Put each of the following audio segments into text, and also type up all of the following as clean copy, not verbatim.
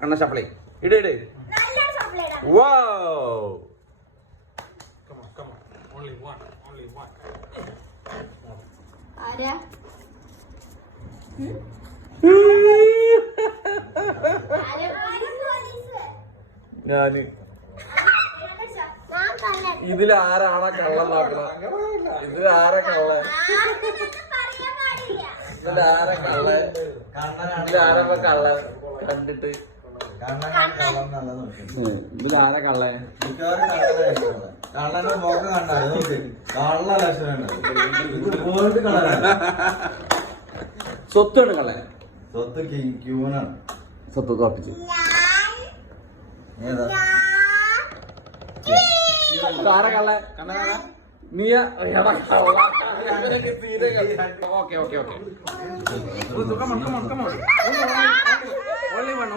Kanna ഷഫ്ലേ it it. Wow. Come on. Only one. ആരാ? ഞാന് ഇതിലാരാണോ കള്ളം നോക്കണം? ഇതിലാരാ കള്ളൻ? ഇതിലാരാ കള്ളൻ? ഇതിലാരപ്പ കള്ളൻ കണ്ടിട്ട്? ഇതിലാരാ കള്ളൻ? കള്ളന്റെ മോക്ക് കണ്ടാ കള്ള ലക്ഷണം. സ്വത്താണ് കള്ളൻ. സ്വത്ത് ക്യൂനാണ്. സ്വത്ത് തോപ്പിച്ചു. ഏതാ ആരാ കള്ളൻ? നീയ ഓക്കെ Only one.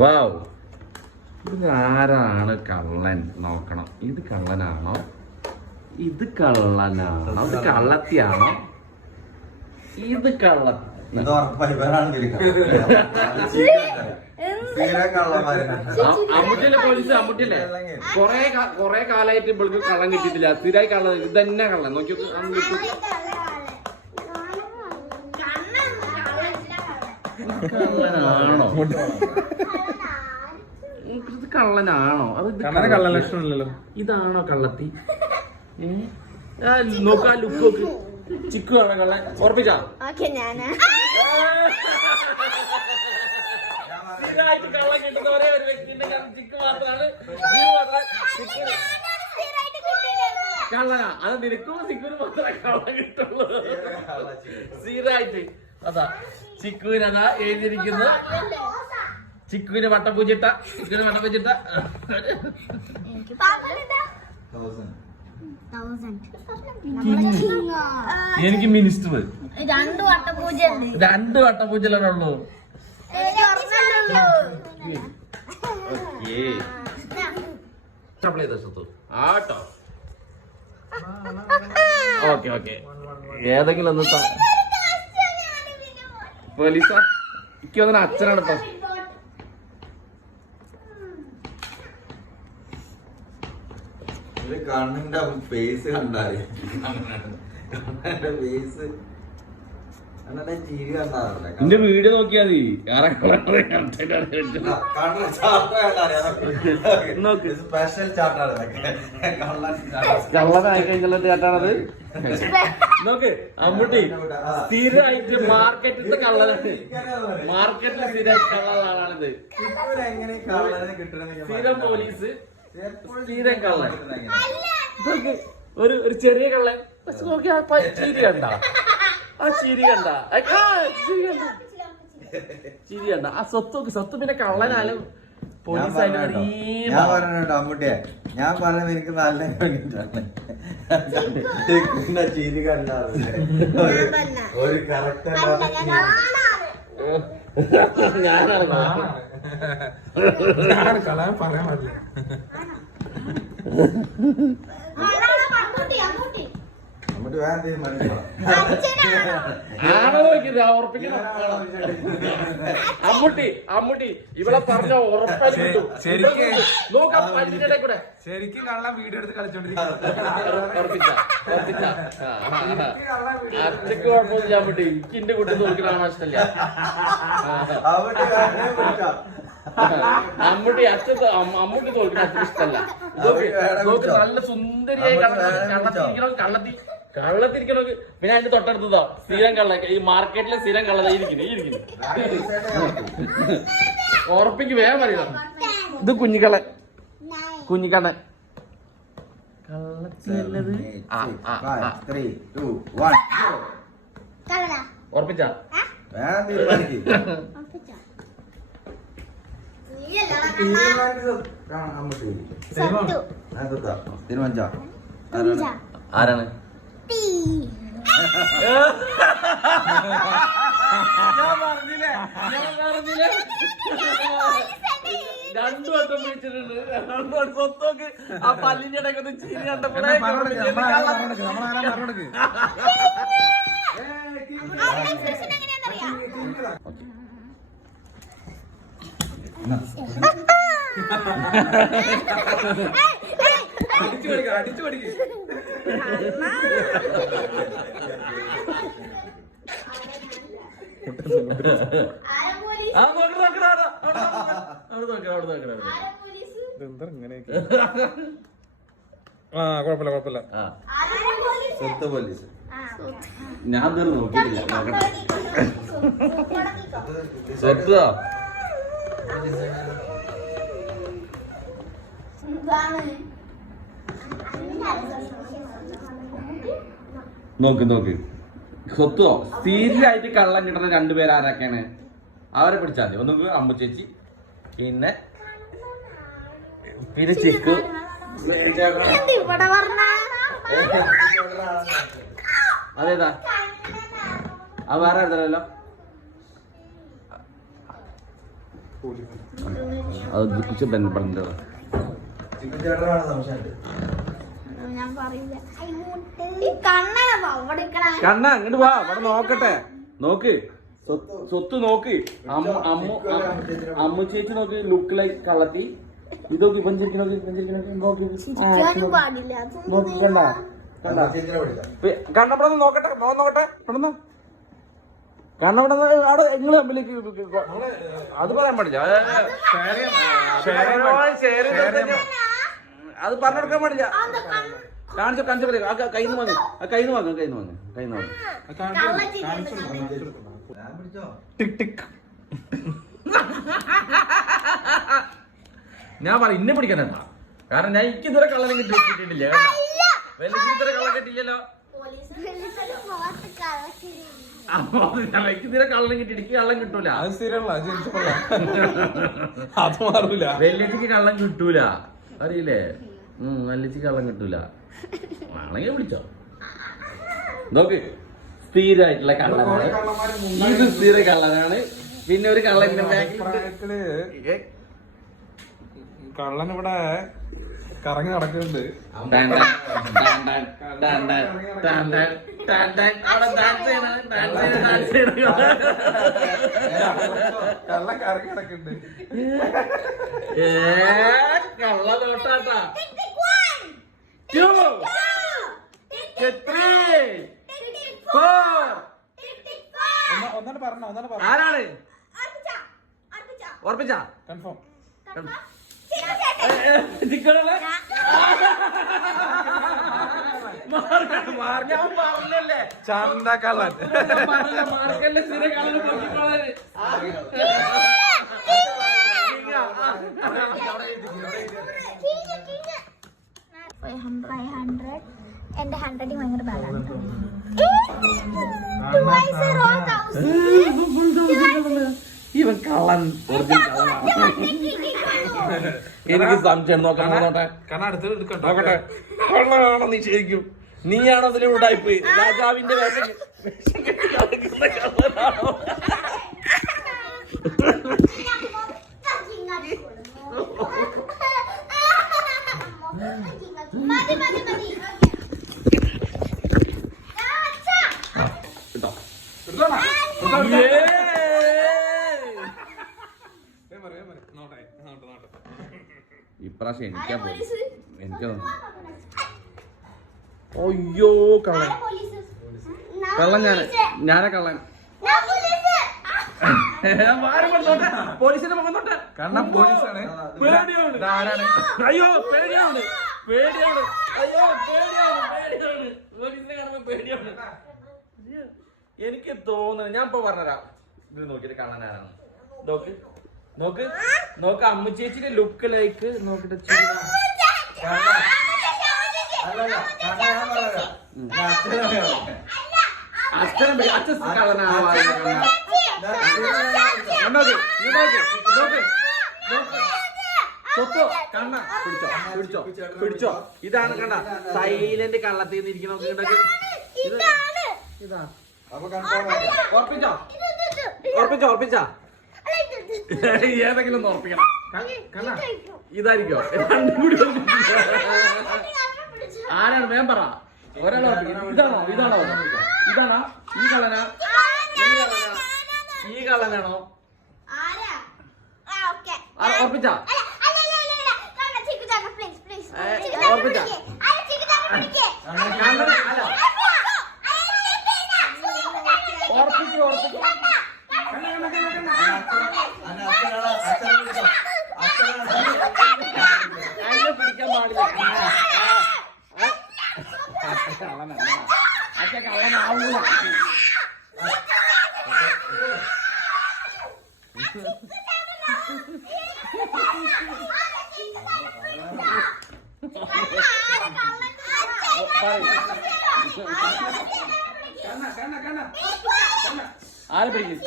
Wow. ഇത് ആരാണ് കള്ളൻ നോക്കണം. ഇത് കള്ളനാണോ? ഇത് കള്ളനാണോ? ഇത് കള്ളത്തിയാണോ? ഇത് കള്ള അമ്മുട്ടിയല്ലേ പോലീസ്? അമ്മുട്ടിയല്ലേ? കൊറേ കാലായിട്ട് ഇവൾക്ക് കള്ളം കിട്ടിയിട്ടില്ല. സ്ഥിരമായി കള്ളം. ഇത് തന്നെ കള്ളൻ. നോക്കി കള്ളനാണോ? ഇത് കള്ളനാണോ? അത് കള്ള ലക്ഷണമല്ലല്ലോ. ഇതാണോ കള്ളത്തി? നോക്കാ ലുക്ക് നോക്ക്. ചിക്കു ആണോ കള്ളൻ? ഉറപ്പിച്ചാ? സ്ഥിരമായിട്ട് കള്ളം കിട്ടുന്ന ഒരേ ഒരു വ്യക്തിന്റെ ചിക്കു മാത്രമാണ്. കള്ളനാ? അത് നിനക്കും ചിക്കുവിന് മാത്രമേ കള്ളം കിട്ടുള്ളൂ. സ്ഥിരമായിട്ട് അതാ ചിക്കുവിനതാ എഴുതിയിരിക്കുന്നു. ചിക്കുവിന് വട്ടപ്പൂച്ചിട്ട. എനിക്ക് മിനിസ്റ്റർ 2 വട്ടപ്പൂച്ചലുള്ളൂ. ആട്ടോ ഓക്കെ ഏതെങ്കിലും ഒന്ന് പോലീസ എനിക്ക് വന്ന അച്ഛനാണ് ഇപ്പൊ. കണ്ണിന്റെ ഫേസ് കണ്ടാല് ഫേസ് ജീവി കണ്ടാറില്ല. എന്റെ വീഡിയോ നോക്കിയാ മതി. സ്പെഷ്യൽ ചാട്ടാണ് കള്ളനായി കഴിഞ്ഞുള്ള ചാട്ടാണത്. നോക്ക് അമ്മൂട്ടി സ്ഥിരമായിട്ട് മാർക്കറ്റിലത്തെ കള്ളനാണ്. മാർക്കറ്റിൽ സ്ഥിരമായിട്ട് കള്ളനാണിത്. സ്ഥിരം പോലീസ്, സ്ഥിരം കള്ളൻ. ഒരു ചെറിയ കള്ളൻ. പക്ഷെ നോക്കിയാ ചിരി കണ്ട. ആ ചിരി കണ്ട. ആ സ്വത്ത് പിന്നെ കള്ളനാലും ഞാൻ പറഞ്ഞോ അമ്മൂട്ടിയെ, ഞാൻ പറഞ്ഞത് എനിക്ക് നല്ല ചിരി കണ്ടാറില്ല. ഒരു കറക്റ്റ് കളയാൻ പറയാൻ പാടില്ല. അമ്മൂട്ടി വേറെ തീരുമാനിക്കണം. അമ്മൂട്ടി ഇവിടെ പറഞ്ഞ ഉറപ്പായിട്ടും ശരിക്കും കള്ളം വീഡിയോ എടുത്ത് കളിച്ചോണ്ടിരിക്കും. അച്ഛക്ക് കുഴപ്പമൊന്നുമില്ല അമ്മൂട്ടി. എനിക്ക് എന്റെ കുട്ടി നോക്കിലാണ് ഇഷ്ടമല്ല. അമ്മൂട്ടി അമ്മൂട്ടി തോൽക്കുന്ന അച്ഛന് ഇഷ്ടമല്ല. നല്ല സുന്ദരിയായി കള്ളത്തിരിക്കണോ. പിന്നെ അതിന്റെ തൊട്ടടുത്തതോ സ്ഥിരം കള്ള. ഈ മാർക്കറ്റിലെ സ്ഥിരം കള്ളതായിരിക്കുന്നു. ഉറപ്പിക്ക് വേഗം പറയുക. ഇത് കുഞ്ഞിക്കള്ളൻ. ഉറപ്പിച്ചാ ആരാണ്? ഞാൻ പറഞ്ഞില്ലേ രണ്ടു വട്ടം പിടിച്ചിട്ടുണ്ട്. രണ്ടു വട്ടം സ്വത്തൊക്കെ ആ പല്ലിന്റെ ഇടയ്ക്ക് ഒന്ന് ചിരി കണ്ടപ്പോഴേ അടിച്ചു പഠിക്കും. ആ കുഴപ്പമില്ല. സ്വത്ത് പോലീസ്. ഞാൻ തീർന്നു നോക്കിയിട്ടില്ല. സ്വത്താ നോക്ക് സ്വത്തോ സ്ഥിരമായിട്ട് കള്ളം കിട്ടുന്ന രണ്ടുപേര് ആരൊക്കെയാണ്? അവരെ പിടിച്ചാൽ മതി. ഒന്ന് അമ്മു ചേച്ചി, പിന്നെ ചിക്കു, അതേതാ അത് വേറെ എടുത്തല്ലോ. അത് കുറിച്ച് ബന്ധപ്പെടുന്നത് കണ്ണ അങ്ങോട്ട് വാ. അവിടെ നോക്കട്ടെ. നോക്ക് സ്വത്ത് നോക്ക്. അമ്മു ചേച്ചി നോക്ക്. ലുക്ക് ലൈക്ക് കള്ളത്തി. ഇതൊക്കെ കണ്ണപ്പട നോക്കട്ടെ. മോൻ നോക്കട്ടെ. കണ്ണപ്പട അവിടെ നിങ്ങൾ തമ്മിലേക്ക് അത് പറയാൻ പാടില്ല. അത് പറഞ്ഞെടുക്കാൻ പാടില്ല. കാണിച്ചു കയ്യിൽ വാങ്ങി. ഞാൻ പറ ഇന്നെ പിടിക്കണ്ട. കാരണം ഞാൻ എനിക്ക് ഇതുവരെ കള്ളനെ കിട്ടിയിട്ടില്ല. ഇതുവരെ കള്ളം കിട്ടില്ലല്ലോ. എനിക്ക് ഇതുവരെ കള്ളം കിട്ടി. എനിക്ക് കള്ളം കിട്ടൂല. അത് മാറൂല. വെല്ലിച്ചിക്ക് കള്ളം കിട്ടൂല. അറിയില്ലേ? വെല്ലിച്ചിക്ക് കള്ളം കിട്ടൂല. ആണെങ്കിൽ പിടിച്ചോ. നോക്ക് സ്ഥിരമായിട്ടുള്ള കള്ളനാണ്. ഇത് സ്ഥിര കള്ളനാണ്. പിന്നെ ഒരു കള്ളന്റെ കള്ളൻ ഇവിടെ കറങ്ങി നടക്കുന്നുണ്ട്. കള്ളൻ കറങ്ങി നടക്കുന്നുണ്ട്. കള്ള നോട്ടാട്ടാ. ഒന്നാണ് പറഞ്ഞ ആരാണ്? ഓർപ്പിച്ച കൺഫേം. ഞാൻ പറഞ്ഞല്ലേ ചന്തക്കള്ളൻ. മാർക്കല്ലേ സ്ഥിര കള്ളന് പൊക്കിക്കോളാന്. എന്റെ ഹാൻഡ് റൈറ്റിംഗ് ഭയങ്കര ബാഡാണ്. ഇവൻ കള്ളൻ. എനിക്ക് സംശയം. നോക്കട്ടെ. നോക്കട്ടെ. കള്ളനാണോ നീ? ശരിക്കും നീയാണോ അതിലെ ഉടായിപ്പ്? രാജാവിന്റെ വേഷം കളിക്കുന്ന കള്ളനാണോ? ഇപ്രാവശ്യം എനിക്കാ അയ്യോ കള്ളൻ. ഞാനാ കള്ളൻ. പോലീസിനെ മുഖത്തോട്ടെ. കാരണം പോലീസാണ്. പേടിയാണ്. അയ്യോ പേടിയാണ്. അയ്യോ പേടിയാണ്. പോലീസിനെ കാണുമ്പോ പേടിയാണ്. എനിക്ക് തോന്നുന്നു ഞാൻ ഇപ്പൊ പറഞ്ഞുതരാം. ഇത് നോക്കിട്ട് കള്ളനാരാണ്. നോക്ക് അമ്മു ചേച്ചിയുടെ ലുക്ക് ലൈക്ക് നോക്കിട്ട് അച്ഛൻ കള്ളനാവാ. കണ്ണ പിടിച്ചോ. ഇതാണ് കണ്ട സൈലന്റ് കള്ളത്തിൽ ഇരിക്കുന്ന. ഇതാ ഉറപ്പിച്ചോ. ഉറപ്പിച്ചാ ഉറപ്പിച്ചാ ഏതെങ്കിലും ഒന്ന് ഉറപ്പിക്കണം. ഇതായിരിക്കോ രണ്ടും കൂടി ആരാണ് വേം പറ. ഒരാൾ ഇതാണോ ഇതാണോ ഇതാണോ ഈ കളനാ ഈ കളനാണോ ഉറപ്പിച്ചാ ഉറപ്പിച്ചാ ഉറപ്പിച്ചു ഉറപ്പിച്ചു അതിനെ പിടിക്കാൻ പാടില്ല. കള്ളനല്ല അച്ഛ കള്ളനാവൂല. ആരെ പിടിക്കും?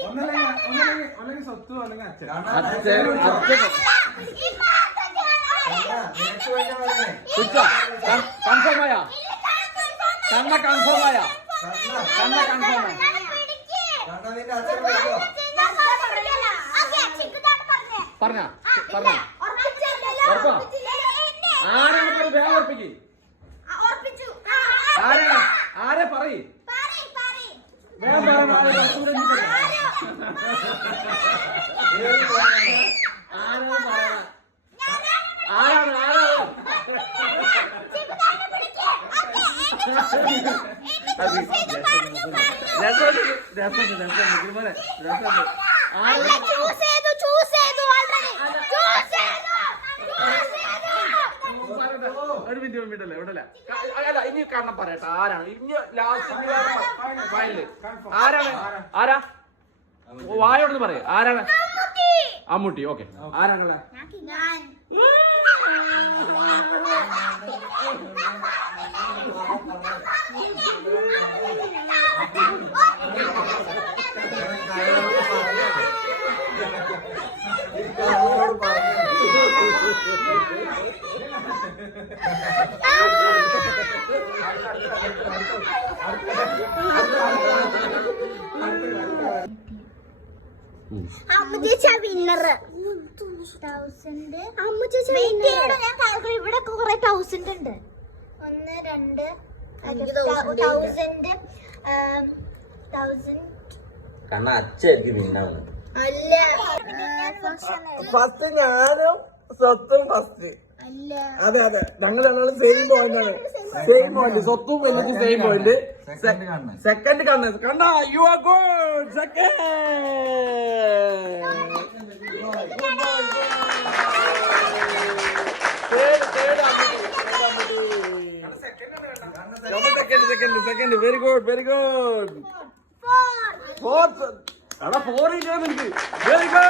ഒന്നെങ്കിൽ സ്വത്ത് അല്ലെങ്കിൽ അച്ഛൻ. കൺഫേമായ കണ്ണ കൺഫേമായ കണ്ണ കൺഫേമായ പറഞ്ഞ പറഞ്ഞ ഉറപ്പാ? ആരാണ് വേഗം ഉറപ്പിക്ക്. ആരാണ് ആരെ പറയ് ആരാണ് ആരാണ് ഒരു മിനിറ്റ് വിടല്ലേ വിടല്ല. അല്ല ഇനി കാരണം പറയട്ടെ ആരാണ് ഇനി ലാസ്റ്റ് ഫൈനല് ആരാണ് ആരാ വായോടൊന്ന് പറയേ ആരാണ്? അമ്മൂട്ടി. ഓക്കെ ആരാണല്ലേ? ഇവിടെ കുറെ 1000 ഉണ്ട്. 1 2 1000 കാരണം അച്ഛായിരിക്കും വീണാവുന്നത്. അല്ല ഫസ്റ്റ് ഞാനും സ്വത്തും ഫസ്റ്റ്. അതെ അതെ ഞങ്ങൾ രണ്ടാളും സെയിം പോയിന്റ് ആണ്. സെയിം പോയിന്റ് സ്വത്തും എനിക്ക് same point. Second Kanna Kanna you are good. Second second very good very good. Fourth എടാ 4 ഇല്ല നിനക്ക്. Very good.